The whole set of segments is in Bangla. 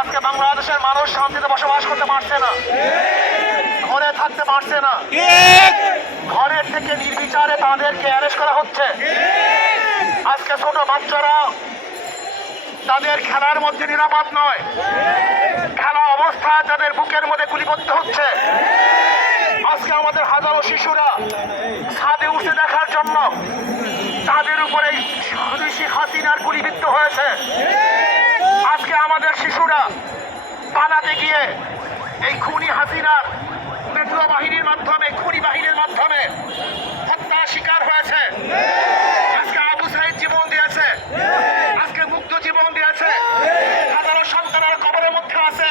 আজকে বাংলাদেশের মানুষ শান্তিতে বসবাস করতে পারছে না। ঘরে থাকতে পারছে না। ঘরের থেকে নির্বিচারে তাদেরকে অ্যারেস্ট করা হচ্ছে। আজকে ছোট বাচ্চারা তাদের খেলার মধ্যে নিরাপদ নয়। খেলা অবস্থায় তাদের বুকের মধ্যে গুলি গুলিবদ্ধ হচ্ছে। আজকে আমাদের হাজারো শিশুরা ছাদে উঠে দেখার জন্য তাদের উপরে হাসিনার গুলিবিদ্ধ হয়েছে। আমাদের শিশুরা পালাতে গিয়ে এই খুনি হাসিনার মেট্রো বাহিনীর মাধ্যমে, খুনি বাহিনীর মাধ্যমে হত্যা শিকার হয়েছে। আজকে আবু সাইদ জীবন দিয়েছে। আজকে মুক্ত জীবন দিয়েছে। হাজারো সন্তানের কবরের মধ্যে আছে।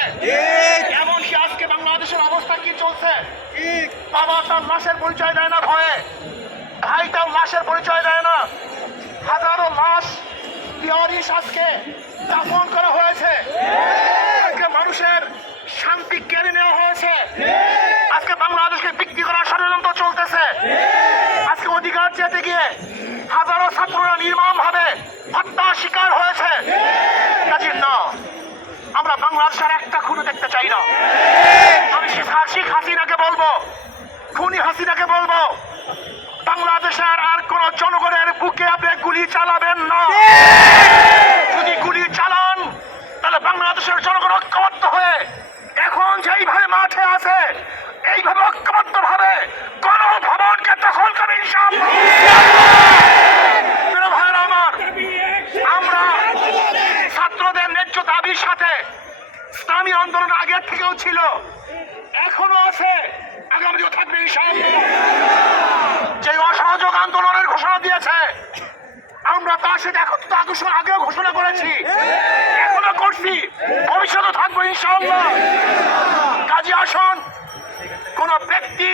এমনকি আজকে বাংলাদেশের অবস্থা কি চলছে? বাবা তার লাশের পরিচয় দেয় না ভয়ে। ভাই তার লাশের পরিচয় দেয় না। হাজারো লাশ তিওয়ারিশ আজকে দাফন করা হয়েছে। আজকে মানুষের শান্তি কেড়ে নেওয়া হয়েছে। আজকে বাংলাদেশকে বিক্রি করার ষড়যন্ত্র চলতেছে। আজকে অধিকার চেতে গিয়ে হাজারো ছাত্ররা নির্মম ভাবে শিকার হয়েছে। না, আমরা বাংলাদেশের একটা খুনি দেখতে চাই না। আমি শেখ হাসিনাকে বলব, খুনি হাসিনাকে বলব, বাংলাদেশের আর কোন জনগণের বুকে আপনি গুলি চালাবেন না যদি গুলি চালান তাহলে বাংলাদেশের জনগণ ঐক্যবদ্ধ হয়ে এখন যেইভাবে মাঠে আছে এইভাবে ঐক্যবদ্ধ ভাবে গণভবনকে দখল করে ইনশাআল্লাহ প্রিয় ভাইয়েরা আমার আমরা ছাত্রদের ন্যায্য দাবির সাথে ইসলামী আন্দোলন আগের থেকেও ছিল এখনও আছে আগামীও থাকবে ইনশাআল্লাহ যে অসহযোগ আন্দোলনের ঘোষণা দিয়েছে। আমরা তার সাথে একত্রিত আকর্ষণ আগেও ঘোষণা করেছি। এখনও করছি। ভবিষ্যতে থাকব ইনশাআল্লাহ। কাজী আসন, কোন ব্যক্তি,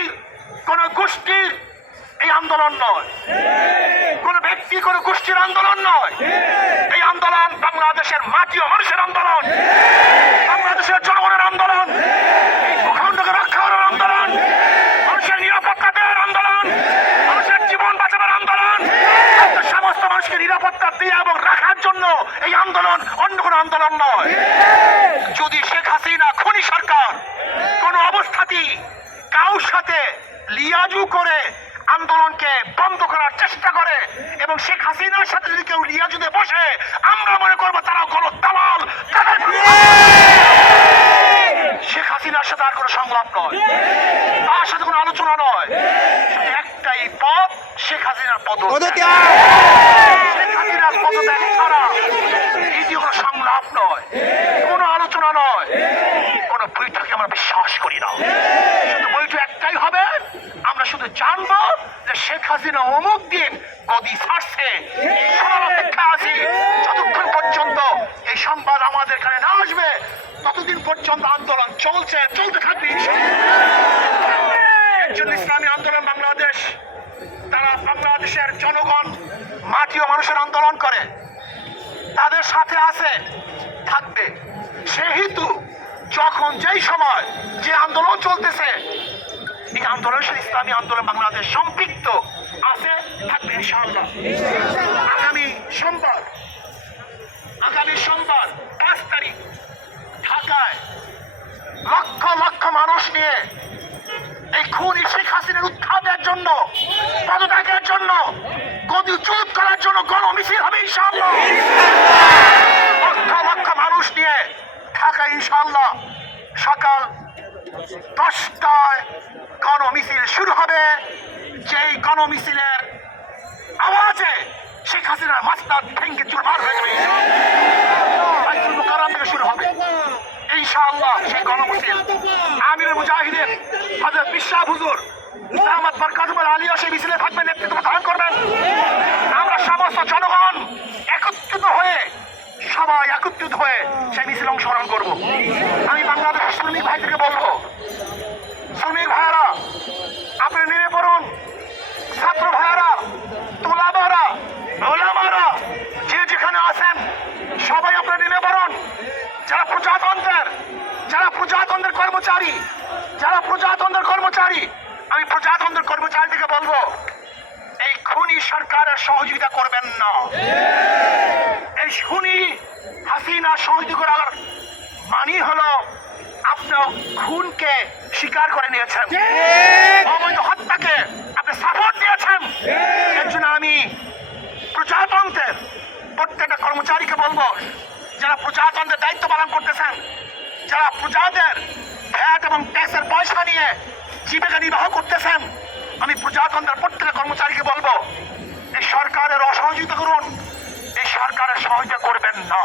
কোন গোষ্ঠীর এই আন্দোলন নয়। কোন ব্যক্তি, কোন গোষ্ঠীর আন্দোলন নয়। এই আন্দোলন বাংলাদেশের মাটি ও মানুষের আন্দোলন। বাংলাদেশের জনগণের আন্দোলন এই ভূখণ্ডকে রক্ষা করার আন্দোলন মানুষের নিরাপত্তা দেওয়ার আন্দোলন মানুষের জীবন বাঁচাবার আন্দোলন আমাদের সমস্ত মানুষকে নিরাপত্তা দিয়ে এবং রাখার জন্য এই আন্দোলন অন্য কোনো আন্দোলন নয়। যদি শেখ হাসিনা, খনি সরকার, কোনো অবস্থাতেই কাউর সাথে লিয়াজু করে আন্দোলনকে বন্ধ করার চেষ্টা করে এবং শেখ হাসিনার সাথে যদি কেউ লিয়াজুতে বসে, আমরা মনে করব তারা কোনো দালাল শেখ হাসিনার সাথে আর কোনো সংলাপ নয়। তার সাথে কোনো আলোচনা নয়। দ্বিতীয় কোনো সংলাপ নয় কোনো আলোচনা নয় কোনো বৈঠকে আমরা বিশ্বাস করি না শুধু বৈঠক একটাই হবে আমরা শুধু জানব যে শেখ হাসিনা অমুক দিন গদি ছাড়ছে শোনার অপেক্ষা আছি যতক্ষণ পর্যন্ত এই সংবাদ আমাদের এখানে না আসবে। ততদিন পর্যন্ত আন্দোলন চলছে, চলতে থাকবে। যখন যেই সময় যে আন্দোলন চলতেছে, এই আন্দোলনের সাথে ইসলামী আন্দোলন বাংলাদেশ সম্পৃক্ত আছে, থাকবে ইনশাআল্লাহ। আগামী সোমবার আগামী সোমবার পাঁচ তারিখ ঢাকায় লক্ষ লক্ষ মানুষ নিয়ে এই খুনি শেখ হাসিনার উৎখাতের জন্য, পদত্যাগের জন্য গদি চুপ করার জন্য গণ মিছিল হবে ইনশাআল্লাহ লক্ষ লক্ষ মানুষ নিয়ে ঢাকা ইনশাআল্লাহ সকাল দশটায় গণ মিছিল শুরু হবে। যেই গণ মিছিলের আওয়াজে শেখ হাসিনার মাস্তাদ ভেঙ্গে চুরমার হয়ে যাবে। থেকে শুরু হবে। ইনশাআল্লাহ সেই গণমিছিল। আমির মুজাহিদের হযরত বিশ্বাস হুজুর দামাত বরকাতুল আলিয়া সেই মিছিলে থাকবেন। করব। আমি বাংলাদেশের শ্রমিক ভাইদেরকে বলব, শ্রমিক ভাইয়ারা, আপনি নেমে পড়ুন। ছাত্র ভাইয়ারা তোলাবারা ওলামারা যে যেখানে আছেন, সবাই আপনারা নেমে পড়ুন। যারা প্রজাতন্ত্রের যারা প্রজাতন্ত্রের কর্মচারী, যারা প্রজাতন্ত্রের কর্মচারী, আমি প্রজাতন্ত্রের কর্মচারীদেরকে বলব, এই খুনি সরকারের সহযোগিতা করবেন না। এই খুনি হাসিনা সহযোগিতা করার মানে আপনিও খুনকে স্বীকার করে নিয়েছেন। অবৈধ হত্যাকে আপনি সাপোর্ট দিয়েছেন। এর জন্য আমি প্রজাতন্ত্রের প্রত্যেকটা কর্মচারীকে বলব যারা প্রজাতন্ত্রের দায়িত্ব পালন করতেছেন যারা প্রজাদের ভ্যাট এবং ট্যাক্সের পয়সা নিয়ে জীবিকা নির্বাহ করতেছেন আমি প্রজাতন্ত্রের প্রত্যেকটা কর্মচারীকে বলব এই সরকারের অসহযোগিতা করুন এই সরকারের সহযোগিতা করবেন না।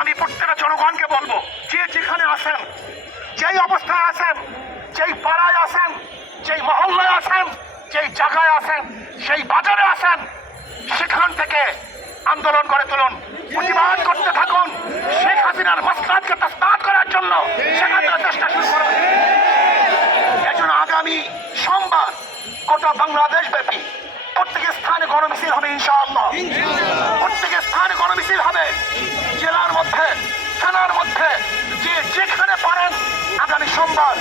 আমি প্রত্যেকটা জনগণকে বলব যে যেখানে আসেন যেই অবস্থায় আসেন যেই পাড়ায় আসেন যেই মহল্লায় আসেন যেই জায়গায় আসেন সেই বাজারে আসেন সেখান থেকে আন্দোলন করে তুলুন। প্রতিবাদ করতে থাকুন। শেখ হাসিনার মসলাদকে তসবাদ করার জন্য সেখান থেকে চেষ্টা শুরু করুন। এজন্য আগামী সোমবার গোটা বাংলাদেশ ব্যাপী প্রত্যেকের স্থানে গণমিছিল হবে, ইনশাআল্লাহ। প্রত্যেকের স্থানে গণমিছিল হবে। জেলার মধ্যে সোমবার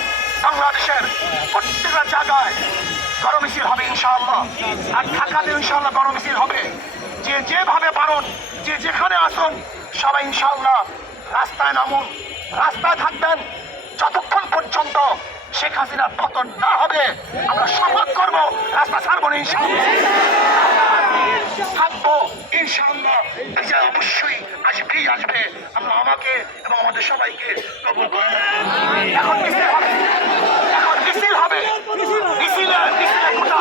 বাংলাদেশের প্রত্যেকটা জায়গায় গণমিছিল হবে, ইনশাআল্লাহ। আর ঢাকাতে ইনশাআল্লাহ গণমিছিল হবে। যে যেভাবে পারুন, যে যেখানে আসুন, সবাই ইনশাআল্লাহ রাস্তায় নামুন, রাস্তায় থাকবেন। যতক্ষণ পর্যন্ত শেখ হাসিনার পতন না হবে, আমরা শপথ করব, রাস্তা ছাড়বো না, ইনশাআল্লাহ। থাকব, ইনশাআল্লাহ। অবশ্যই আসবেই আসবে। আল্লাহ আমাকে এবং আমাদের সবাইকে কবুল করুন। এখন মিছিল হবে। এখন মিছিল হবে। মিছিল মিছিলে গোটা